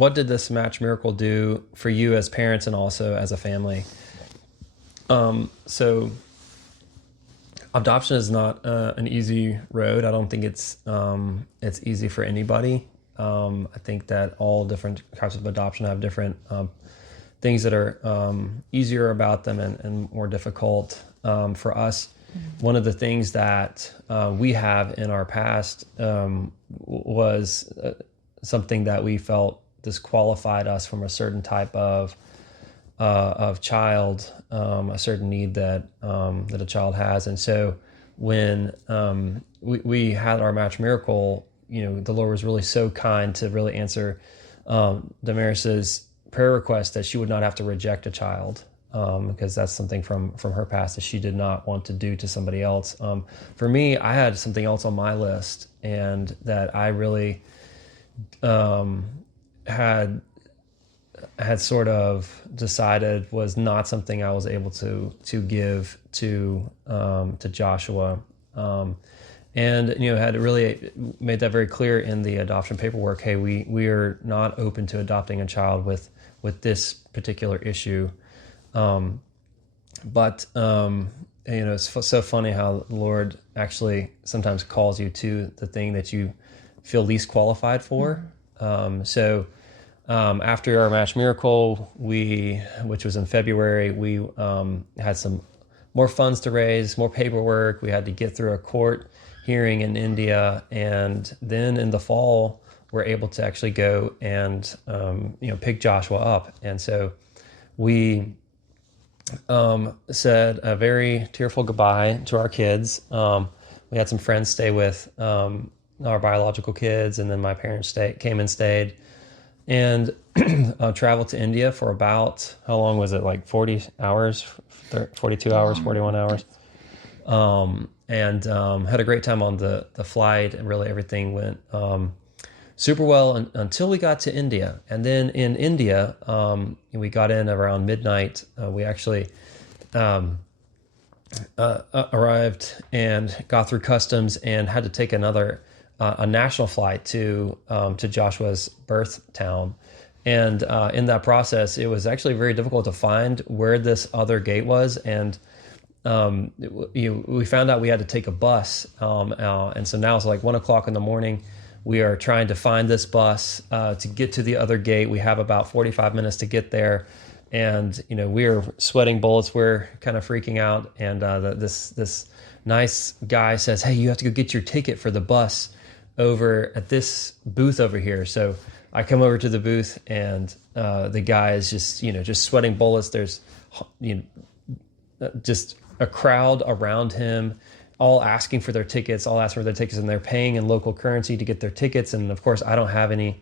what did this match miracle do for you as parents and also as a family? So adoption is not an easy road. I don't think it's easy for anybody. I think that all different types of adoption have different things that are easier about them and more difficult. For us, one of the things that we have in our past was something that we felt disqualified us from a certain type of child, a certain need that a child has. And so when we had our match miracle, the Lord was really so kind to really answer Damaris's prayer request that she would not have to reject a child, because that's something from her past that she did not want to do to somebody else. For me, I had something else on my list, and that I really had sort of decided was not something I was able to give to Joshua, and had really made that very clear in the adoption paperwork. Hey, we are not open to adopting a child with this particular issue, but it's so funny how the Lord actually sometimes calls you to the thing that you feel least qualified for. After our match miracle, which was in February, we had some more funds to raise, more paperwork. We had to get through a court hearing in India, and then in the fall, we're able to actually go and pick Joshua up. And so we said a very tearful goodbye to our kids. We had some friends stay with our biological kids, and then my parents came and stayed, and traveled to India for about, how long was it? Like 40 hours, 42 hours, 41 hours. And had a great time on the flight, and really everything went super well until we got to India. And then in India, we got in around midnight. We actually arrived and got through customs and had to take a national flight to Joshua's birth town. And in that process, it was actually very difficult to find where this other gate was. And we found out we had to take a bus. And so now it's like 1:00 in the morning. We are trying to find this bus to get to the other gate. We have about 45 minutes to get there. And, we are sweating bullets. We're kind of freaking out. And this nice guy says, "Hey, you have to go get your ticket for the bus over at this booth over here." So I come over to the booth, and the guy is just sweating bullets. There's just a crowd around him, all asking for their tickets, and they're paying in local currency to get their tickets. And of course, I don't have any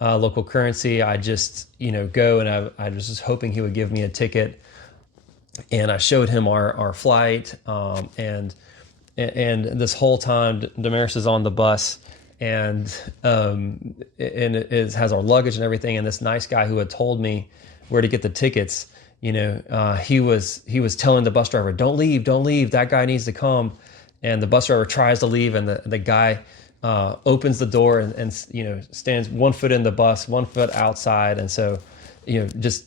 local currency. I just go, and I was just hoping he would give me a ticket. And I showed him our flight, and this whole time Damaris is on the bus, and it has our luggage and everything. And this nice guy who had told me where to get the tickets, he was telling the bus driver, don't leave, that guy needs to come. And the bus driver tries to leave, and the guy opens the door and stands 1 foot in the bus, 1 foot outside. And so, just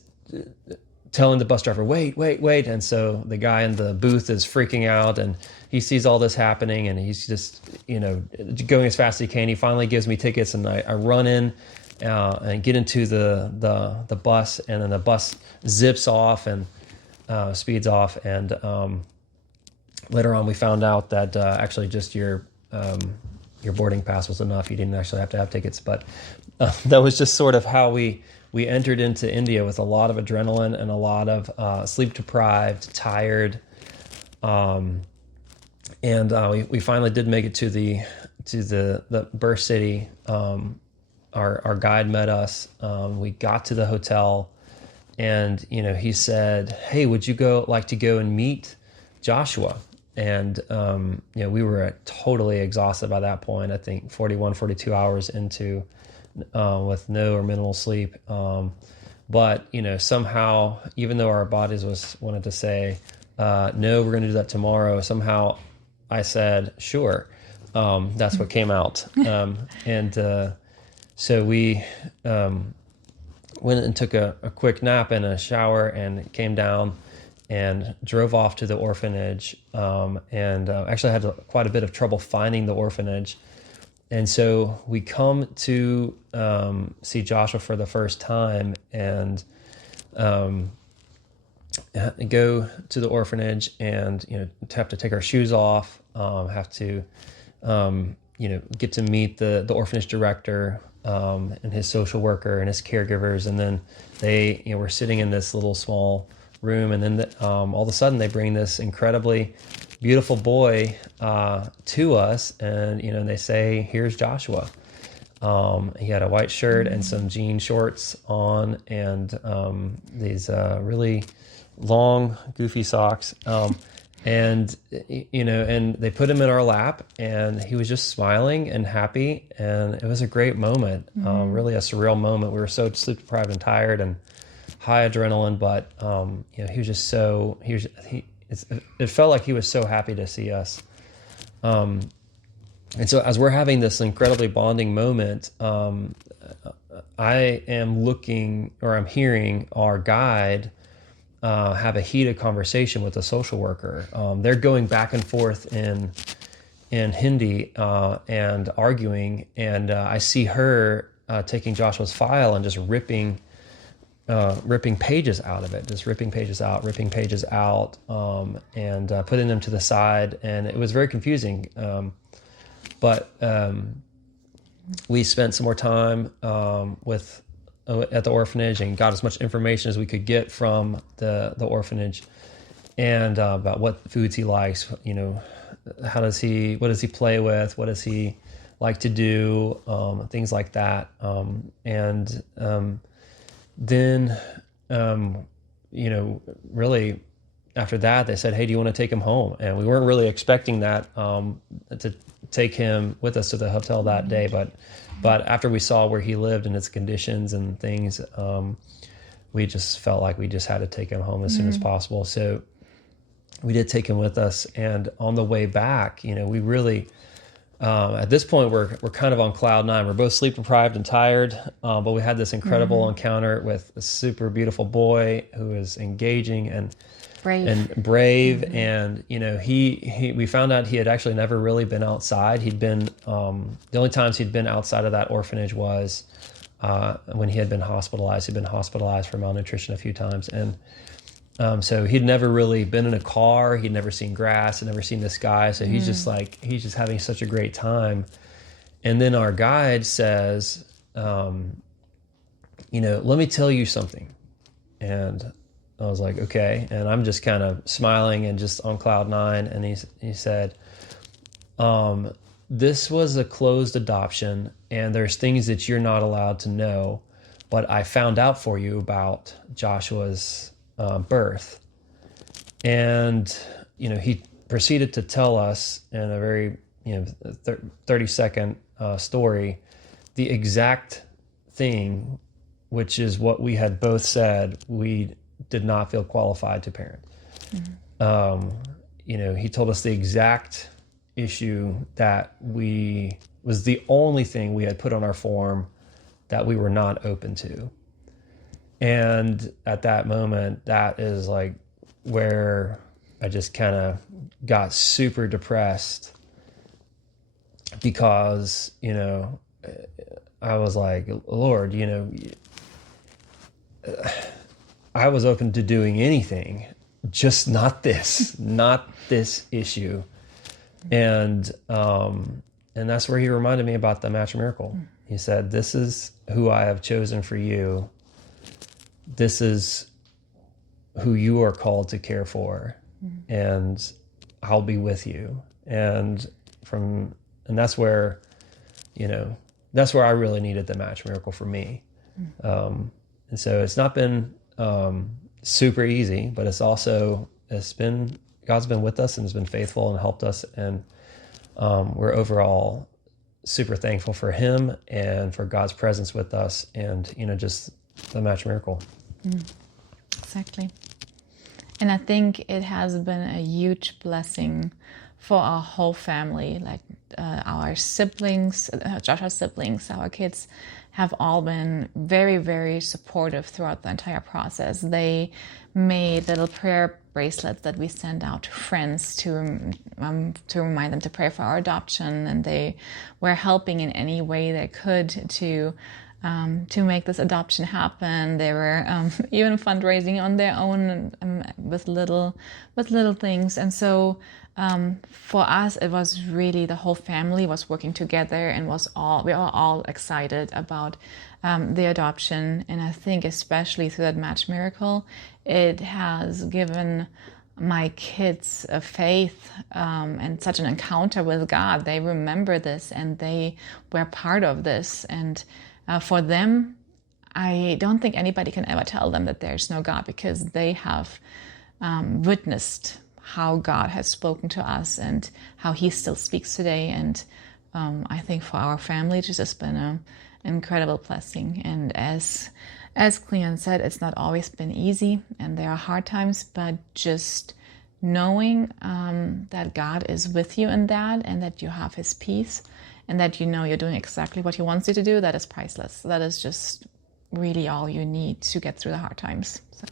telling the bus driver, wait. And so the guy in the booth is freaking out, and he sees all this happening, and he's just, going as fast as he can. He finally gives me tickets, and I run in and get into the bus, and then the bus zips off and speeds off. And later on, we found out that actually just your boarding pass was enough. You didn't actually have to have tickets. But that was just sort of how we entered into India, with a lot of adrenaline and a lot of sleep deprived, tired. And we finally did make it to the birth city. Our guide met us. We got to the hotel, and he said, "Hey, would you like to go and meet Joshua?" And we were totally exhausted by that point. I think 41, 42 hours into with no or minimal sleep. But somehow, even though our bodies wanted to say, "No, we're going to do that tomorrow," somehow I said, "Sure." That's what came out. So we went and took a quick nap and a shower and came down and drove off to the orphanage, and actually had quite a bit of trouble finding the orphanage. And so we come to see Joshua for the first time, and go to the orphanage, and have to take our shoes off, have to get to meet the orphanage director, and his social worker and his caregivers, and then they were sitting in this little small room, and then all of a sudden they bring this incredibly beautiful boy to us, and they say, "Here's Joshua." He had a white shirt and some jean shorts on, and these really long, goofy socks. And they put him in our lap, and he was just smiling and happy, and it was a great moment, really a surreal moment. We were so sleep deprived and tired and high adrenaline, but he was just so it felt like he was so happy to see us. And so as we're having this incredibly bonding moment, I am I'm hearing our guide have a heated conversation with a social worker. They're going back and forth in Hindi and arguing, and I see her taking Joshua's file and just ripping pages out of it, just ripping pages out, and putting them to the side, and it was very confusing. But we spent some more time at the orphanage and got as much information as we could get from the orphanage, and about what foods he likes, what does he play with, what does he like to do, things like that. Then really after that they said, "Hey, do you want to take him home?" And we weren't really expecting that, to take him with us to the hotel that day, but after we saw where he lived and his conditions and things, we just felt like we just had to take him home as soon as possible. So we did take him with us, and on the way back, we really, at this point, we're kind of on cloud nine. We're both sleep deprived and tired, but we had this incredible encounter with a super beautiful boy who is engaging and brave. And we found out he had actually never really been outside. He'd been the only times he'd been outside of that orphanage was when he had been hospitalized. He'd been hospitalized for malnutrition a few times, and so he'd never really been in a car. He'd never seen grass. He'd never seen the sky. So he's just having such a great time. And then our guide says, "Let me tell you something." And I was like, "Okay." And I'm just kind of smiling and just on cloud nine. And he said, "This was a closed adoption, and there's things that you're not allowed to know, but I found out for you about Joshua's birth." And he proceeded to tell us in a very 30-second story the exact thing, which is what we had both said we did not feel qualified to parent. He told us the exact issue that was the only thing we had put on our form that we were not open to. And at that moment, that is like where I just kind of got super depressed, because, I was like, "Lord, I was open to doing anything, just not this issue." And that's where he reminded me about the Match Miracle. He said, "This is who I have chosen for you. This is who you are called to care for, and I'll be with you." And that's where, that's where I really needed the Match Miracle for me. And so it's not been super easy, but God's been with us and has been faithful and helped us. And we're overall super thankful for him and for God's presence with us, and, just the Match Miracle. Exactly. And I think it has been a huge blessing for our whole family, like our siblings, Joshua's siblings, our kids have all been very, very supportive throughout the entire process. They made little prayer bracelets that we send out to friends to remind them to pray for our adoption, and they were helping in any way they could to make this adoption happen. They were even fundraising on their own with little things. And so for us, it was really the whole family was working together and we were all excited about the adoption. And I think especially through that match miracle, it has given my kids a faith and such an encounter with God. They remember this and they were part of this. And for them, I don't think anybody can ever tell them that there's no God, because they have witnessed how God has spoken to us and how he still speaks today. And I think for our family, this has been an incredible blessing. And as Cleon said, it's not always been easy and there are hard times, but just knowing that God is with you in that, and that you have his peace, and that you know you're doing exactly what he wants you to do, that is priceless. That is just really all you need to get through the hard times. So.